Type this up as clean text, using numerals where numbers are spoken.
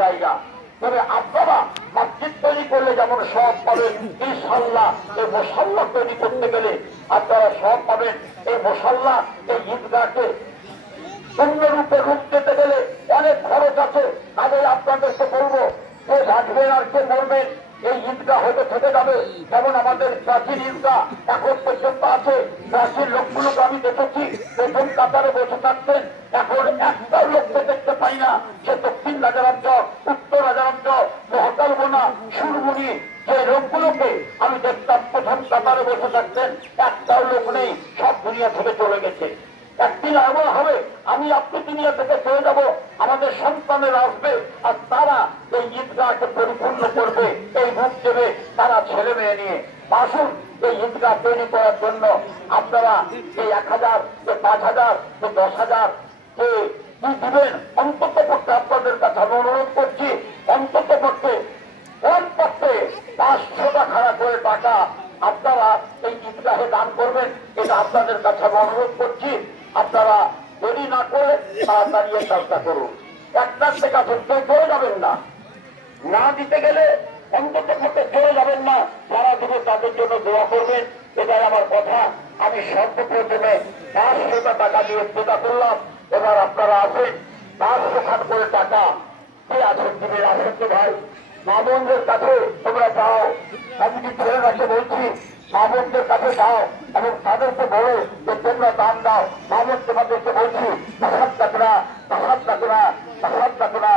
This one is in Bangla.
জায়গা। তবে আপনারা মসজিদ তৈরি করলে যেমন সব পাবেন, ইনশাআল্লাহ এই মুসাল্লা তৈরি করতে গেলে আপনারা সব পাবেন। এই মুসাল্লা, এই ঈদগাহকে পূর্ণরূপে রূপ দিতে গেলে অনেক খরচ আছে। আগে আপনাদেরকে বলবো, কে রাখবেন আর কে বলবেন, এই ঈদগাহ হয়তো থেকে যাবে। যেমন আমাদের প্রাচীন ঈদগাহ এখন পর্যন্ত আছে। প্রাচীন লোকগুলোকে আমি দেখেছি প্রথম কাতারে বসে থাকতেন, এখন একটাও লোককে দেখতে পাই না। সে দক্ষিণ রাজারাজ্য, উত্তর রাজারাজ্য, মহাকালবোনা, সুরমুনি, যে লোকগুলোকে আমি দেখতাম প্রথম কাতারে বসে থাকতেন, একটাও লোক নেই, সব দুনিয়া থেকে চলে গেছে। একদিন এমন হবে আমি আপনি দুনিয়া থেকে চলে যাব, আমাদের সন্তানেরা আসবে আর তারা এই ঈদগাহকে পরিপূর্ণ করবে, এই রূপ দেবে তারা ছেলে মেয়ে নিয়ে। আসুন এই ঈদগাহ তৈরি করার জন্য আপনারা এই 1000, 5000, 10,000 কে কি দিবেন, অন্তত পক্ষে আপনাদের কাছে আমি অনুরোধ করছি, অন্তত পক্ষে 500 টাকা করে টাকা আপনারা এই ঈদগাহে দান করবেন। এটা আপনাদের কাছে আমি অনুরোধ করছি। আপনারা দেরি না করে তাড়াতাড়ি কাজটা করুন। একটার থেকে কেউ চলে যাবেন না, না দিতে গেলে অন্তত পক্ষে চলে যাবেন না। যারা দিবে তাদের জন্য দোয়া করবেন, এটাই আমার কথা। আমি সর্বপ্রথমে 500 টাকা দিয়ে চেষ্টা করলাম। এবার আপনারা আসেন 500 খান করে টাকা কে আসেন দিবেন, আসেন তো ভাই। মা বোনদের কাছে তোমরা যাও, আমি কি ছেলেরাকে বলছি, মা বোনদের কাছে যাও এবং তাদেরকে বলো যে তোমরা দান দাও। মা বোন তোমাদেরকে বলছি, তাহার ডাকনা, তাহার ডাকনা, তাহার ডাকনা।